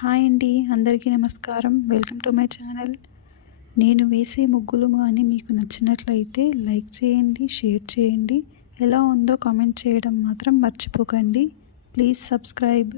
Hi అండి, అందరికీ నమస్కారం. Welcome to my channel. నేను వేసే ముగ్గులు కానీ మీకు నచ్చినట్లయితే లైక్ చేయండి, షేర్ చేయండి. ఎలా ఉందో కామెంట్ చేయడం మాత్రం మర్చిపోకండి. Please subscribe.